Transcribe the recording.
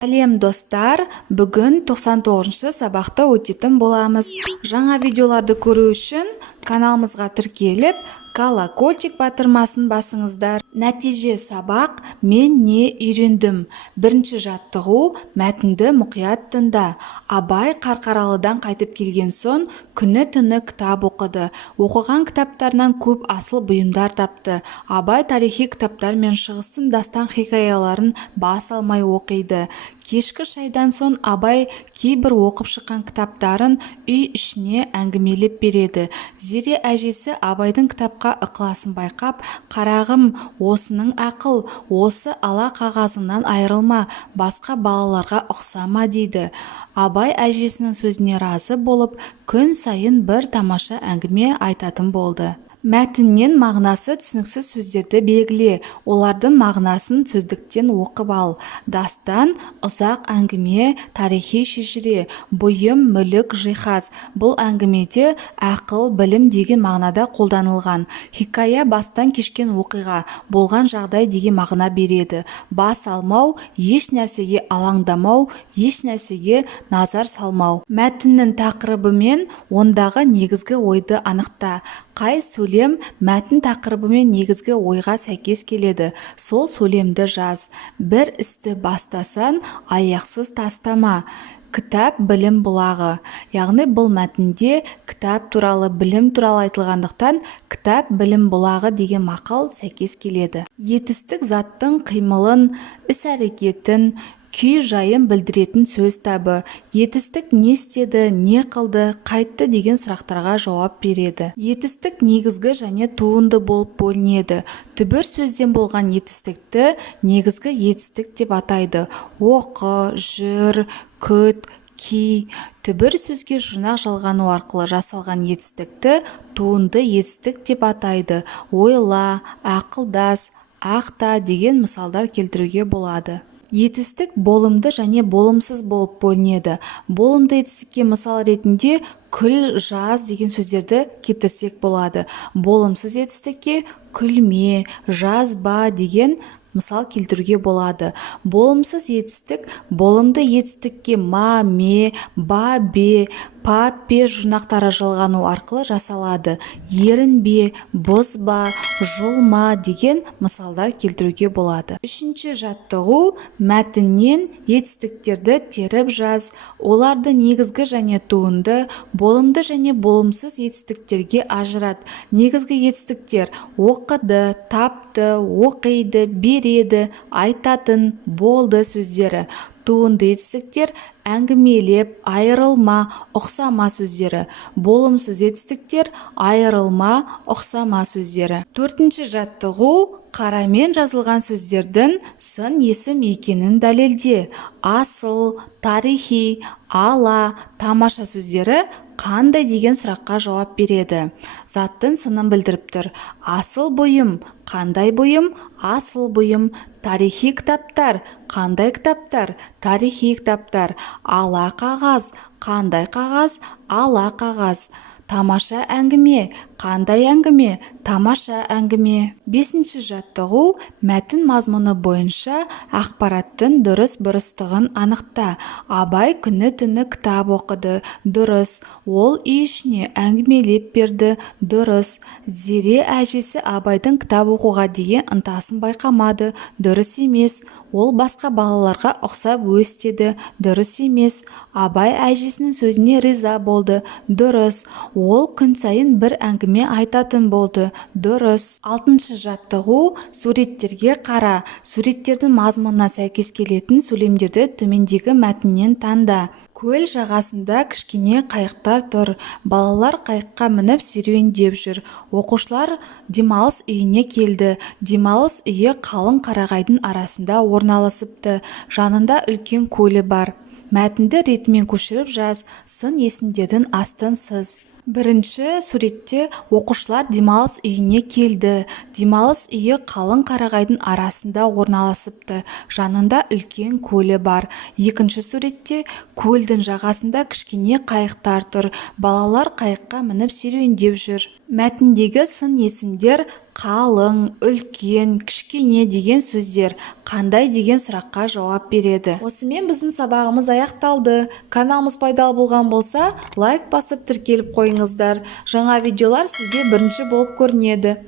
Сәлем достар, бүгін 99-шы сабақты өтетін боламыз. Жаңа видеоларды көру үшін каналымызға тіркеліп, колокольчик батырмасын басыңыздар. Нәтиже сабақ мен не үйрендім. Бірінші жаттығу мәтінді мұқият тыңда. Абай Қарқаралыдан қайтып келген соң күні-түні кітап оқыды. Оқыған кітаптарынан көп асыл бұйымдар тапты. Абай тарихи кітаптар мен шығыстың дастан хикаяларын бас алмай оқиды. Кешкі шайдан соң Абай кейбір оқып шыққан кітаптарын үй ішіне әңгімелеп береді. Зере әжесі Абайдың кітапқа ықыласын байқап, «Қарағым, осының ақыл, осы ала қағазыңнан айырылма, басқа балаларға ұқсама» дейді. Абай әжесінің сөзіне разы болып, күн сайын бір тамаша әңгіме айтатын болды. Мәтіннен мағынасы түсініксіз сөздерді белгіле, олардың мағынасын сөздіктен оқып ал. Дастан, ұзақ әңгіме, тарихи шежіре, бұйым, мүлік, жиһаз. Бұл әңгімеде ақыл, білім деген мағынада қолданылған. Хикая бастан кешкен оқиға, болған жағдай деген мағына береді. Бас алмау, еш нәрсеге алаңдамау, еш нәрсеге назар салмау. Мәтіннің тақырыбы мен ондағы негізгі ойды анықта. Қай сөйлем мәтін тақырыбымен негізгі ойға сәйкес келеді, сол сөйлемді жаз. Бір істі бастасан, аяқсыз тастама. Кітап білім бұлағы. Яғни бұл мәтінде кітап туралы, білім туралы айтылғандықтан, кітап білім бұлағы деген мақал сәйкес келеді. Етістік заттың қимылын, іс-әрекетін, күй жайын білдіретін сөз табы. Етістік не істеді, не қылды, қайтты деген сұрақтарға жауап береді. Етістік негізгі және туынды болып бөлінеді. Түбір сөзден болған етістікті негізгі етістік деп атайды. Оқы, жүр, күт, ки. Түбір сөзге жұрнақ жалғану арқылы жасалған етістікті туынды етістік деп атайды. Ойла, ақылдас, ақта деген мысалдар келтіруге болады. Етістік болымды және болымсыз болып бөлінеді. Болымды етістікке мысал ретінде күл, жаз деген сөздерді келтірсек болады. Болымсыз етістікке күлме, жазба деген мысал келтіруге болады. Болымсыз етістік болымды етістікке ма, ме, ба, бе, па, пе жұрнақтары жалғану арқылы жасалады. Ерінбе, бұзба, жұлма деген мысалдар келтіруге болады. Үшінші жаттығу мәтіннен етістіктерді теріп жаз. Оларды негізгі және туынды, болымды және болымсыз етістіктерге ажырат. Негізгі етістіктер оқыды, тапты, оқиды, береді, айтатын, болды сөздері. Туынды етістіктер әңгімелеп, айырылма, ұқсама сөздері. Болымсыз етістіктер айырылма, ұқсама сөздері. Төртінші жаттығу қарамен жазылған сөздердің сын есім екенін дәлелде. Асыл, тарихи, ала, тамаша сөздері қандай деген сұраққа жауап береді. Заттың сынын білдіріп тұр. Асыл бұйым, қандай бұйым? Асыл бұйым. Тарихи кітаптар, қандай кітаптар? Тарихи кітаптар. Ала қағаз, қандай қағаз? Ала қағаз. Тамаша әңгіме, қандай әңгіме? Тамаша әңгіме. Бесінші жаттығу мәтін мазмұны бойынша ақпараттың дұрыс-бұрыстығын анықта. Абай күні-түні кітап оқыды, дұрыс. Ол үй ішіне әңгімелеп берді, дұрыс. Зере әжесі Абайдың кітап оқуға деген ынтасын байқамады, дұрыс емес. Ол басқа балаларға ұқсап өстеді, дұрыс емес. Абай әжесінің сөзіне риза болды, дұрыс. Ол күн сайын бір әңгіме айтатын болды, дұрыс. Алтыншы жаттығу суреттерге қара. Суреттердің мазмұнына сәйкес келетін сөйлемдерді төмендегі мәтіннен таңда. Көл жағасында кішкене қайықтар тұр. Балалар қайыққа мініп серуендеп жүр. Оқушылар демалыс үйіне келді. Демалыс үйі қалың қарағайдың арасында орналасыпты. Жанында үлкен көлі бар. Мәтінді ретімен көшіріп жаз. Сын есімдердің астын сыз. Бірінші суретте оқушылар демалыс үйіне келді. Демалыс үйі қалың қарағайдың арасында орналасыпты. Жанында үлкен көлі бар. Екінші суретте көлдің жағасында кішкене қайықтар тұр. Балалар қайыққа мініп серуендеп жүр. Мәтіндегі сын есімдер қалың, үлкен, кішкене деген сөздер қандай деген сұраққа жауап береді. Осымен біздің сабағымыз аяқталды. Каналымыз пайдалы болған болса, лайк басып тіркеліп қойыңыздар. Жаңа видеолар сізге бірінші болып көрінеді.